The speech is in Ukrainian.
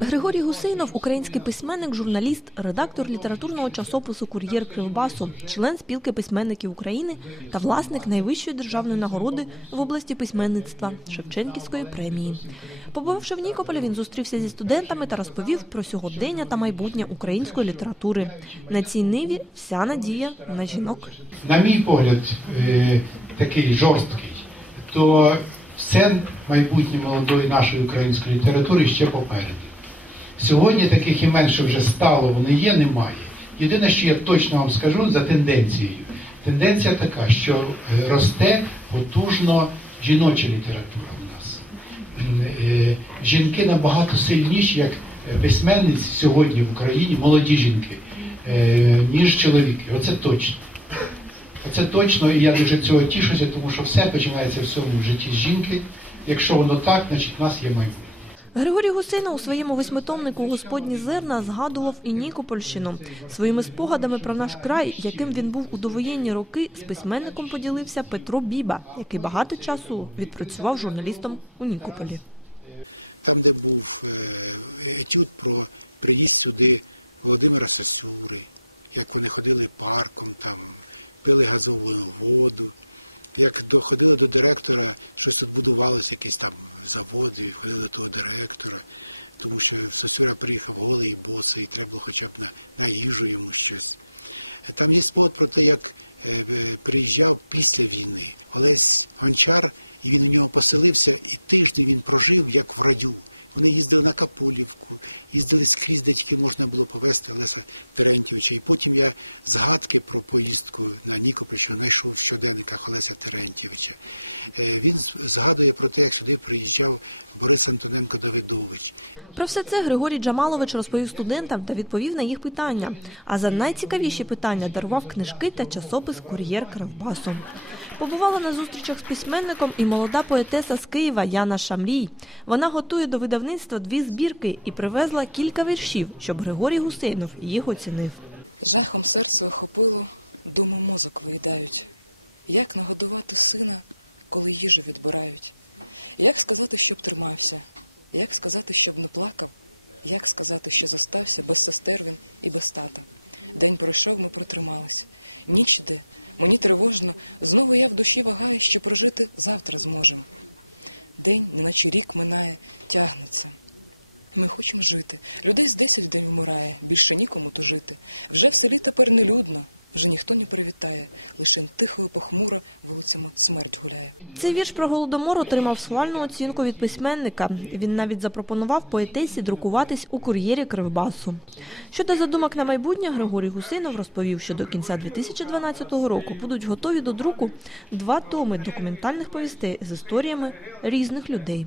Григорій Гусейнов – український письменник, журналіст, редактор літературного часопису «Кур'єр Кривбасу», член спілки письменників України та власник найвищої державної нагороди в області письменництва Шевченківської премії. Побувавши в Нікополі, він зустрівся зі студентами та розповів про сьогодення та майбутнє української літератури. На цій ниві вся надія на жінок. на мій погляд, е, такий жорсткий, то все майбутнє молодої нашої української літератури ще попереду. Сьогодні таких імен, що вже стало, вони є, немає. Єдине, що я точно вам скажу за тенденцією. Тенденція така, що е, росте потужно жіноча література у нас. Е, Жінки набагато сильніші, як е, письменниці сьогодні в Україні, молоді жінки, ніж чоловіки. Оце точно. Це точно, і я дуже цього тішуся, тому що все починається в цьому житті з жінки. Якщо воно так, значить в нас є майбутнє. Григорій Гусейнов у своєму восьмитомнику Господні зерна згадував і Нікопольщину. Своїми спогадами про наш край, яким він був у довоєнні роки, з письменником поділився Петро Біба, який багато часу відпрацював журналістом у Нікополі. там, де був е, етюд про приїзд сюди Володимира Сосюри, як вони ходили парком, там, пили газову воду, як доходили до директора, щось тут будувалося, якісь там заводи, ходили до того директора, тому що Сосюра приїхав голий і босий, і треба було хоча б на, на їжу йому щось. Там є спогад про те, як е, е, приїжджав після війни Олесь Гончар, і він у нього поселився, і тиждень він прожив як в раю. Вони їздили на Капулівку, їздили скрізь, де тільки можна було повезти Олеса Терентьовича. І потім я згадки про поїздку на Нікопольщину знайшов в щоденниках Олеся Терентьєвича. Е, Він згадує про те, як сюди приїжджав Борис Антоненко Давидович. Про все це Григорій Джамалович розповів студентам та відповів на їх питання. А за найцікавіші питання дарував книжки та часопис Кур'єр Кривбасу. Побувала на зустрічах з письменником і молода поетеса з Києва Яна Шамрій. Вона готує до видавництва дві збірки і привезла кілька віршів, щоб Григорій Гусейнов їх оцінив. Жахом серце охопило, думи мозок виїдають. Як нагодувати сина, коли їжу відбирають? Як сказати, щоб тримався? Як сказати, щоб не плакав? Як сказати, що зостався без сестер він і без тата? День пройшов, ми протримались. Ніч іде, мені тривожно, знову я в душі вагаю, що прожити завтра зможем. День, неначе рік минає, тягнеться. Ми хочемо жити. Людей з десять в день вмирає, більше нікому тужити. Вже в селі тепер не людно, вже ніхто не привітає, лише тихо і похмуро вулицями смерть гуляє. Цей вірш про голодомор отримав схвальну оцінку від письменника. Він навіть запропонував поетесі друкуватись у кур'єрі Кривбасу. Щодо задумок на майбутнє, Григорій Гусинов розповів, що до кінця 2012 року будуть готові до друку два томи документальних повістей з історіями різних людей.